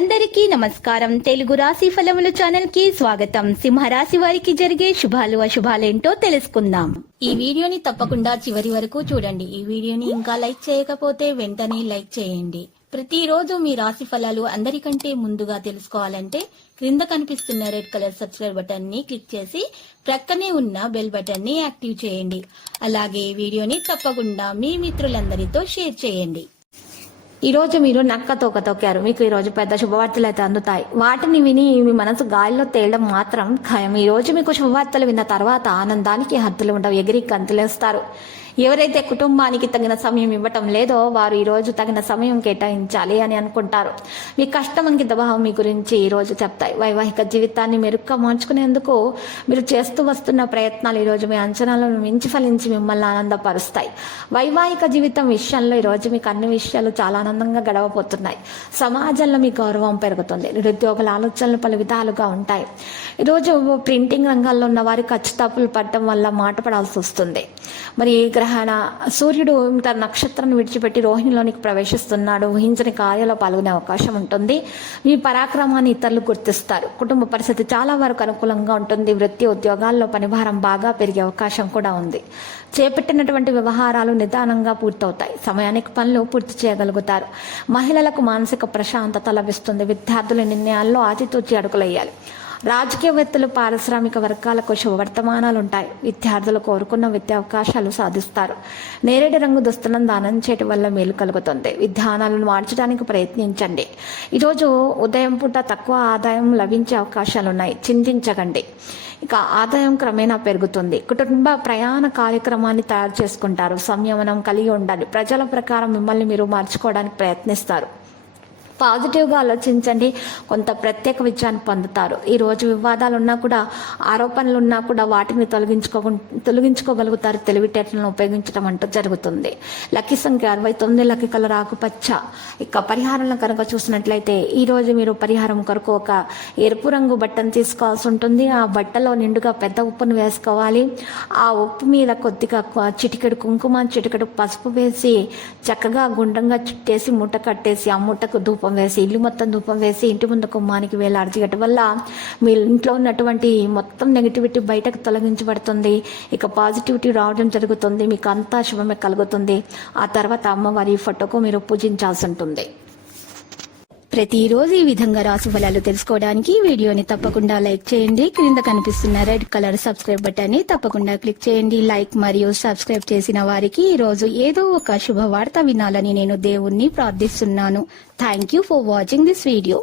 అందరికీ నమస్కారం. తెలుగు రాశి ఫలముల ఛానల్ కి స్వాగతం. సింహరాశి వారికి జరిగే శుభాలు అశుభాలేంటో తెలుసుకుందాం. ఈ వీడియోని తప్పకుండా చివరి వరకు చూడండి. ఈ వీడియోని ఇంకా లైక్ చేయకపోతే వెంటనే లైక్ చేయండి. ప్రతిరోజు మీ రాశి ఫలాలు అందరికంటే ముందుగా తెలుసుకోవాలంటే క్రింద కనిపిస్తున్న రెడ్ కలర్ సబ్స్క్రైబ్ బటన్ ని క్లిక్ చేసి ప్రక్కనే ఉన్న బెల్ బటన్ ని యాక్టివ్ చేయండి. అలాగే ఈ వీడియోని తప్పకుండా మీ మిత్రులందరితో షేర్ చేయండి. ఈ రోజు మీరు నక్క తోక తొక్కారు. మీకు ఈ రోజు పెద్ద శుభవార్తలు అయితే అందుతాయి. వాటిని విని మీ మనసు గాలిలో తేలడం మాత్రం ఖాయం. ఈ రోజు మీకు శుభవార్తలు విన్న తర్వాత ఆనందానికి హద్దులు ఉండవు, ఎగిరి గంతులేస్తారు. ఎవరైతే కుటుంబానికి తగిన సమయం ఇవ్వటం లేదో వారు ఈ రోజు తగిన సమయం కేటాయించాలి అని అనుకుంటారు. మీ కష్టం అంకిత భావం మీ గురించి ఈ రోజు చెప్తాయి. వైవాహిక జీవితాన్ని మెరుగ్గా మార్చుకునేందుకు మీరు చేస్తూ వస్తున్న ప్రయత్నాలు ఈ రోజు మీ అంచనాలను మించి ఫలించి మిమ్మల్ని ఆనందపరుస్తాయి. వైవాహిక జీవితం విషయంలో ఈ రోజు మీకు అన్ని విషయాలు చాలా ఆనందంగా గడవబోతున్నాయి. సమాజంలో మీ గౌరవం పెరుగుతుంది. నిరుద్యోగుల ఆలోచనలు పలు విధాలుగా ఉంటాయి. ఈరోజు ప్రింటింగ్ రంగాల్లో ఉన్న వారి ఖచ్చితప్పులు పడటం వల్ల మాట పడాల్సి వస్తుంది. మరి గ్రహణ సూర్యుడు తన నక్షత్రాన్ని విడిచిపెట్టి రోహిణిలోనికి ప్రవేశిస్తున్నాడు. ఊహించని కార్యాల్లో పాల్గొనే అవకాశం ఉంటుంది. మీ పరాక్రమాన్ని ఇతరులు గుర్తిస్తారు. కుటుంబ పరిస్థితి చాలా వరకు అనుకూలంగా ఉంటుంది. వృత్తి ఉద్యోగాల్లో పనిభారం బాగా పెరిగే అవకాశం కూడా ఉంది. చేపట్టినటువంటి వ్యవహారాలు నిదానంగా పూర్తవుతాయి. సమయానికి పనులు పూర్తి చేయగలుగుతారు. మహిళలకు మానసిక ప్రశాంతత లభిస్తుంది. విద్యార్థుల నిర్ణయాల్లో ఆచితూచి అడుగులయ్యాలి. రాజకీయవేత్తలు పారిశ్రామిక వర్గాలకు శుభవర్తమానాలు ఉంటాయి. విద్యార్థులు కోరుకున్న విద్యా అవకాశాలు సాధిస్తారు. నేరేడు రంగు దుస్తులను దానం చేయడం వల్ల మేలు కలుగుతుంది. విధానాలను మార్చడానికి ప్రయత్నించండి. ఈరోజు ఉదయం పూట తక్కువ ఆదాయం లభించే అవకాశాలున్నాయి. చింతించకండి. ఇక ఆదాయం క్రమేణా పెరుగుతుంది. కుటుంబ ప్రయాణ కార్యక్రమాన్ని తయారు చేసుకుంటారు. సంయమనం కలిగి ఉండాలి. ప్రజల ప్రకారం మిమ్మల్ని మీరు మార్చుకోవడానికి ప్రయత్నిస్తారు. పాజిటివ్గా ఆలోచించండి. కొంత ప్రత్యేక విజయాన్ని పొందుతారు. ఈరోజు వివాదాలు ఉన్నా కూడా, ఆరోపణలు ఉన్నా కూడా వాటిని తొలగించుకోగలుగుతారు. తెలివితేటలను ఉపయోగించడం అంటూ జరుగుతుంది. లక్కీ సంఖ్య 69, లక్కీ కలర్ ఆకుపచ్చ. ఇక పరిహారాలను కనుక చూసినట్లయితే ఈరోజు మీరు పరిహారం కొరకు ఒక ఎరుపు రంగు బట్టను తీసుకోవాల్సి ఉంటుంది. ఆ బట్టలో నిండుగా పెద్ద ఉప్పును వేసుకోవాలి. ఆ ఉప్పు మీద కొద్దిగా చిటికెడు కుంకుమ, చిటికెడు పసుపు వేసి చక్కగా గుండ్రంగా చుట్టేసి మూట కట్టేసి ఆ మూటకు ధూపం వేసి, ఇల్లు మొత్తం ధూపం వేసి ఇంటి ముందు కుమ్మానికి వేలాడజేయటం వల్ల మీ ఇంట్లో ఉన్నటువంటి మొత్తం నెగిటివిటీ బయటకు తొలగించబడుతుంది. ఇక పాజిటివిటీ రావడం జరుగుతుంది. మీకు అంతా శుభమే కలుగుతుంది. ఆ తర్వాత అమ్మవారి ఫోటోకు మీరు పూజించాల్సి ఉంటుంది. ప్రతిరోజు ఈ విధంగా రాశి ఫలాలు తెలుసుకోవడానికి వీడియోని తప్పకుండా లైక్ చేయండి. క్రింద కనిపిస్తున్న రెడ్ కలర్ సబ్స్క్రైబ్ బటన్ ని తప్పకుండా క్లిక్ చేయండి. లైక్ మరియు సబ్స్క్రైబ్ చేసిన వారికి ఈ రోజు ఏదో ఒక శుభవార్త వినాలని నేను దేవుణ్ణి ప్రార్థిస్తున్నాను. Thank you for watching this video.